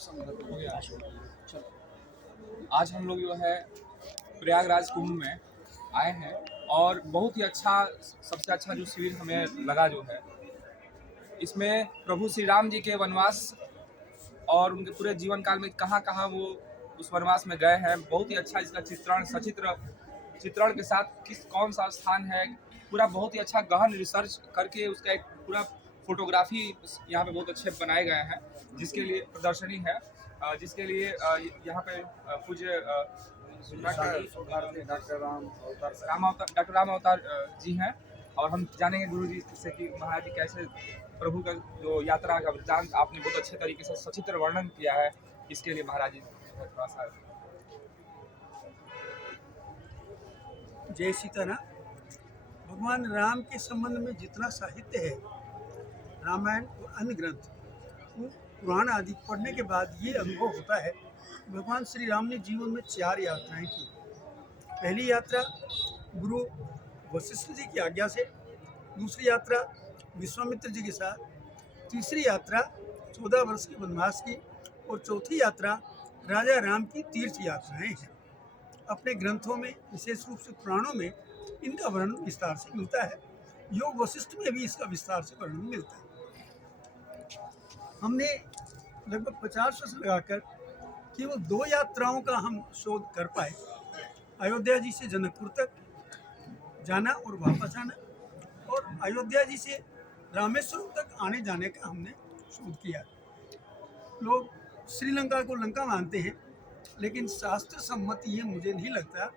हो गया। चलो, आज हम लोग जो है प्रयागराज कुंभ में आए हैं और बहुत ही अच्छा, सबसे अच्छा जो शिविर हमें लगा जो है, इसमें प्रभु श्री राम जी के वनवास और उनके पूरे जीवन काल में कहाँ कहाँ वो उस वनवास में गए हैं, बहुत ही अच्छा इसका चित्रण, सचित्र चित्रण के साथ कौन सा स्थान है, पूरा बहुत ही अच्छा गहन रिसर्च करके उसका एक पूरा फोटोग्राफी यहाँ पे बहुत अच्छे बनाए गए हैं, जिसके लिए प्रदर्शनी है, जिसके लिए यहाँ पे पूज्य डॉक्टर राम अवतार जी हैं। और हम जानेंगे गुरु जी से कि महाराज जी कैसे प्रभु का जो यात्रा का वृत्तांत आपने बहुत अच्छे तरीके से सचित्र वर्णन किया है, इसके लिए महाराज जी थोड़ा सा। जय सीताराम। भगवान राम के संबंध में जितना साहित्य है, रामायण और अन्य ग्रंथ, पुराण आदि पढ़ने के बाद ये अनुभव होता है, भगवान श्री राम ने जीवन में 4 यात्राएं की। पहली यात्रा गुरु वशिष्ठ जी की आज्ञा से, दूसरी यात्रा विश्वामित्र जी के साथ, तीसरी यात्रा 14 वर्ष के वनवास की, और चौथी यात्रा राजा राम की तीर्थ यात्राएं हैं। अपने ग्रंथों में, विशेष रूप से पुराणों में, इनका वर्णन विस्तार से मिलता है। योग वशिष्ठ में भी इसका विस्तार से वर्णन मिलता है। हमने लगभग 50 वर्ष लगाकर केवल 2 यात्राओं का हम शोध कर पाए। अयोध्या जी से जनकपुर तक जाना और वापस आना, और अयोध्या जी से रामेश्वरम तक आने जाने का हमने शोध किया। लोग श्रीलंका को लंका मानते हैं, लेकिन शास्त्र सम्मत ये मुझे नहीं लगता,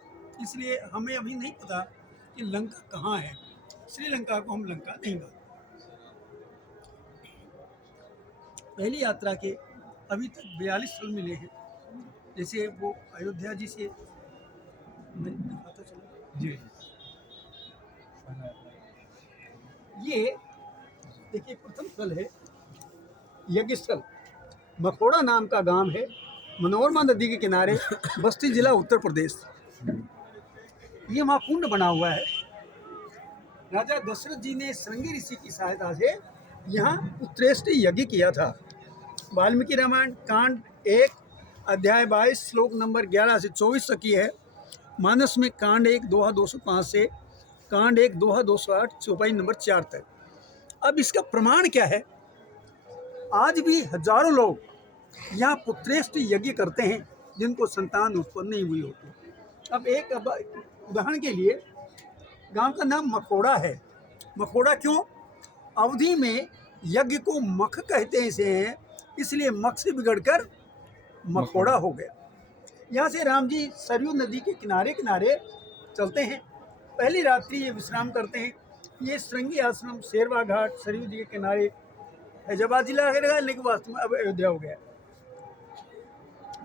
इसलिए हमें अभी नहीं पता कि लंका कहाँ है। श्रीलंका को हम लंका नहीं मानते। पहली यात्रा के अभी तक 42 स्थल मिले हैं। जैसे वो अयोध्या जी से दिखाता चला जी, ये देखिए, प्रथम स्थल है यज्ञ स्थल। मखोड़ा नाम का गांव है, मनोरमा नदी के किनारे, बस्ती जिला, उत्तर प्रदेश। ये वहाँ कुंड बना हुआ है। राजा दशरथ जी ने श्रृंगी ऋषि की सहायता से यहाँ उत्कृष्ट यज्ञ किया था। वाल्मीकि रामायण कांड 1 अध्याय 22 श्लोक नंबर 11 से 24 तक की है। मानस में कांड 1 दोहा 205 से कांड 1 दोहा 208 चौपाई नंबर 4 तक। अब इसका प्रमाण क्या है? आज भी हजारों लोग यहाँ पुत्रेष्ठ यज्ञ करते हैं जिनको संतान उत्पन्न नहीं हुई होती। अब एक उदाहरण के लिए, गांव का नाम मखोड़ा है। मखोड़ा क्यों? अवधि में यज्ञ को मख कहते हैं, इसलिए मख से बिगड़कर मखोड़ा हो गया। यहाँ से राम जी सरयू नदी के किनारे किनारे चलते हैं। पहली रात्रि ये विश्राम करते हैं। ये श्रृंगी आश्रम शेरवा घाट सरयू जी के किनारे हैदराबाद जिला रहेगा, लेकिन वास्तव में अब अयोध्या हो गया।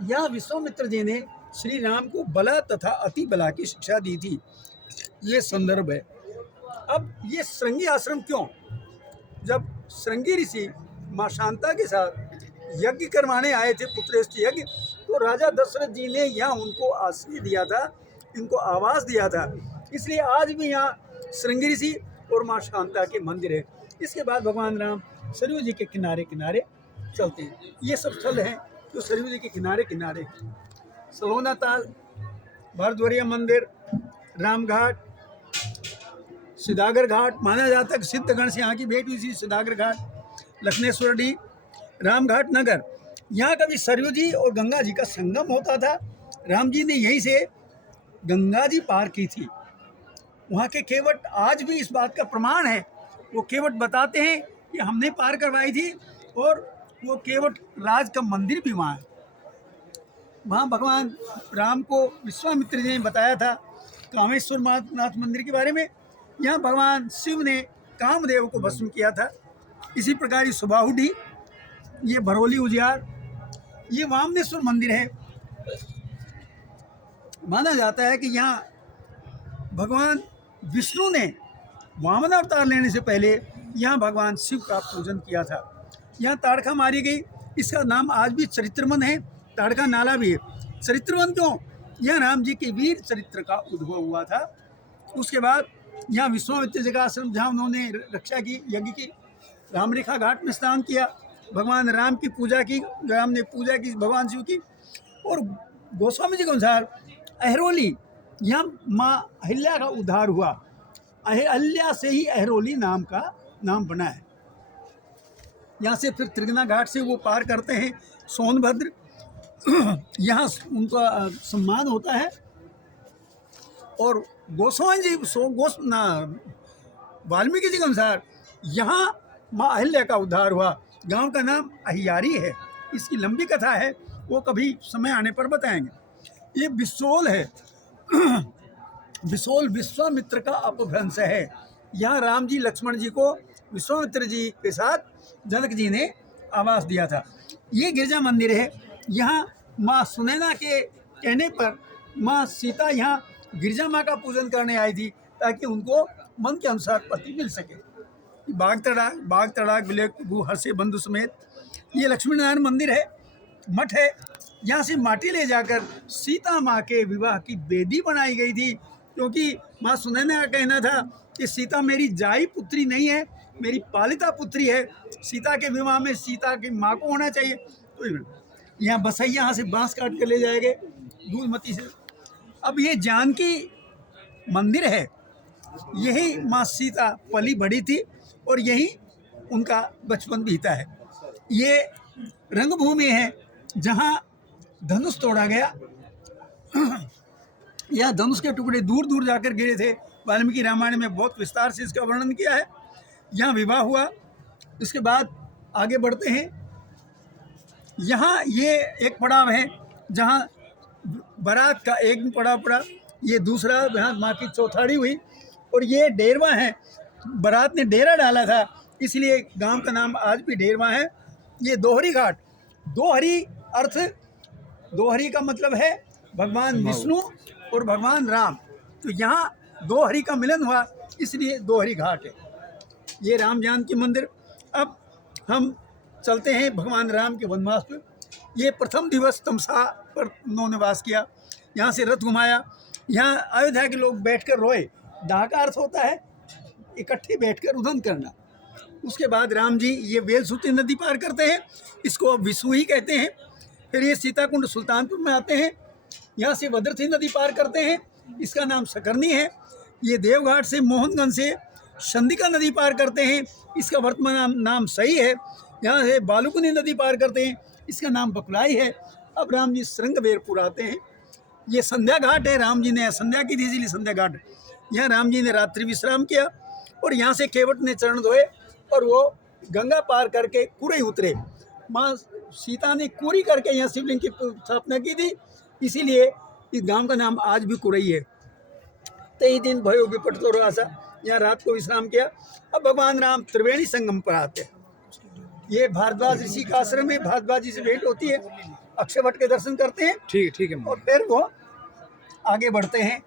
यहाँ विश्वामित्र जी ने श्री राम को बला तथा अति बला की शिक्षा दी थी। ये संदर्भ है। अब ये श्रृंगी आश्रम क्यों? जब श्रृंगी ऋषि माँ शांता के साथ यज्ञ करवाने आए थे, पुत्रेष्ठ यज्ञ, तो राजा दशरथ जी ने यहाँ उनको आश्रय दिया था, इनको आवास दिया था। इसलिए आज भी यहाँ श्रृंगी ऋषि और माँ शांता के मंदिर है। इसके बाद भगवान राम सरयू जी के किनारे किनारे चलते हैं। ये सब स्थल हैं जो सरयू जी के किनारे किनारे। सलोना ताल, भारद्वारिया मंदिर, रामघाट, सिदागर घाट, माना जाता है सिद्धगण से यहाँ की भेंट हुई थी। सिदागर घाट, लखनेश्वर डी, रामघाट नगर, यहाँ कभी सरयू जी और गंगा जी का संगम होता था। राम जी ने यहीं से गंगा जी पार की थी। वहाँ के केवट आज भी इस बात का प्रमाण है। वो केवट बताते हैं कि हमने पार करवाई थी, और वो केवट राज का मंदिर भी वहाँ है। वहाँ भगवान राम को विश्वामित्र जी ने बताया था कामेश्वर नाथ मंदिर के बारे में। यहाँ भगवान शिव ने कामदेव को भस्म किया था। इसी प्रकार ये सुबाहुडी, ये भरोली उजियार, ये वामनेश्वर मंदिर है। माना जाता है कि यहाँ भगवान विष्णु ने वामन अवतार लेने से पहले यहाँ भगवान शिव का पूजन किया था। यहाँ ताड़का मारी गई। इसका नाम आज भी चरित्रवन है। ताड़का नाला भी है। चरित्रवन क्यों? यह राम जी के वीर चरित्र का उद्भव हुआ था। उसके बाद यहाँ विश्वामित्र जी का आश्रम, जहाँ उन्होंने रक्षा की, यज्ञ की। रामरेखा घाट में स्नान किया। भगवान राम की पूजा की, राम ने पूजा की भगवान शिव की। और गोस्वामी जी के अनुसार अहरोली, यहाँ माँ अहिल्या का उद्धार हुआ। अहिल्या से ही अहरोली नाम का नाम बना है। यहाँ से फिर त्रिगना घाट से वो पार करते हैं सोनभद्र, यहाँ उनका सम्मान होता है। और गोस्वामी जी वाल्मीकि जी के अनुसार यहाँ माँ अहिल्या का उद्धार हुआ। गांव का नाम अहियारी है। इसकी लंबी कथा है, वो कभी समय आने पर बताएंगे। ये बिसोल है। बिसोल विश्वामित्र का अपभ्रंश है। यहाँ राम जी लक्ष्मण जी को विश्वामित्र जी के साथ जनक जी ने आवास दिया था। ये गिरजा मंदिर है। यहाँ माँ सुनैना के कहने पर माँ सीता यहाँ गिरजा माँ का पूजन करने आई थी, ताकि उनको मन के अनुसार पति मिल सके। बाग तड़ाक बिलेक हर्षे बंधु समेत ये लक्ष्मी नारायण मंदिर है, मठ है। यहाँ से माटी ले जाकर सीता माँ के विवाह की वेदी बनाई गई थी, क्योंकि माँ सुनैना का कहना था कि सीता मेरी जाई पुत्री नहीं है, मेरी पालिता पुत्री है। सीता के विवाह में सीता की माँ को होना चाहिए। तो यहाँ बसैया यहाँ से बांस काट कर ले जाए गए दूधमती से। अब ये जानकी मंदिर है, यही माँ सीता पली बड़ी थी और यही उनका बचपन बीता है। ये रंगभूमि है जहाँ धनुष तोड़ा गया। यह धनुष के टुकड़े दूर दूर जाकर गिरे थे। वाल्मीकि रामायण में बहुत विस्तार से इसका वर्णन किया है। यहाँ विवाह हुआ। इसके बाद आगे बढ़ते हैं। यहाँ ये एक पड़ाव है जहाँ बारात का एक पड़ाव पड़ा, ये दूसरा यहाँ माँ की चौथाड़ी हुई, और ये डेरवा है। बारात ने डेरा डाला था, इसलिए गांव का नाम आज भी डेरवा है। ये दोहरी घाट, दोहरी अर्थ, दोहरी का मतलब है भगवान विष्णु और भगवान राम। तो यहाँ दो हरि का मिलन हुआ, इसलिए दोहरी घाट है। ये राम जानकी मंदिर। अब हम चलते हैं भगवान राम के वनवास पर। ये प्रथम दिवस तमसा पर उन्होंने वास किया। यहाँ से रथ घुमाया। यहाँ अयोध्या के लोग बैठकर रोए। दाह का अर्थ होता है इकट्ठे बैठकर उधन करना। उसके बाद राम जी ये बेलसूती नदी पार करते हैं, इसको अब विसुही कहते हैं। फिर ये सीताकुंड सुल्तानपुर में आते हैं। यहाँ से भद्रथी नदी पार करते हैं, इसका नाम सकरनी है। ये देवघाट से मोहनगंज से चंदिका नदी पार करते हैं, इसका वर्तमान नाम सही है। यहाँ से बालुकुनी नदी पार करते हैं, इसका नाम बकुलाई है। अब राम जी श्रृंगबेरपुर आते हैं। ये संध्या घाट है, राम जी ने संध्या की थी इसलिए संध्या घाट। यहाँ राम जी ने रात्रि विश्राम किया और यहाँ से केवट ने चरण धोए और वो गंगा पार करके कुरई उतरे। माँ सीता ने कुरी करके यहाँ शिवलिंग की स्थापना की थी, इसीलिए इस गांव का नाम आज भी कुरई है। तई दिन भयो विपट तो आशा, यहाँ रात को विश्राम किया। अब भगवान राम त्रिवेणी संगम पर आते हैं। ये भारद्वाज ऋषि का आश्रम में भारद्वाज जी से भेंट होती है। अक्षय वट के दर्शन करते हैं। ठीक है। और फिर वो आगे बढ़ते हैं।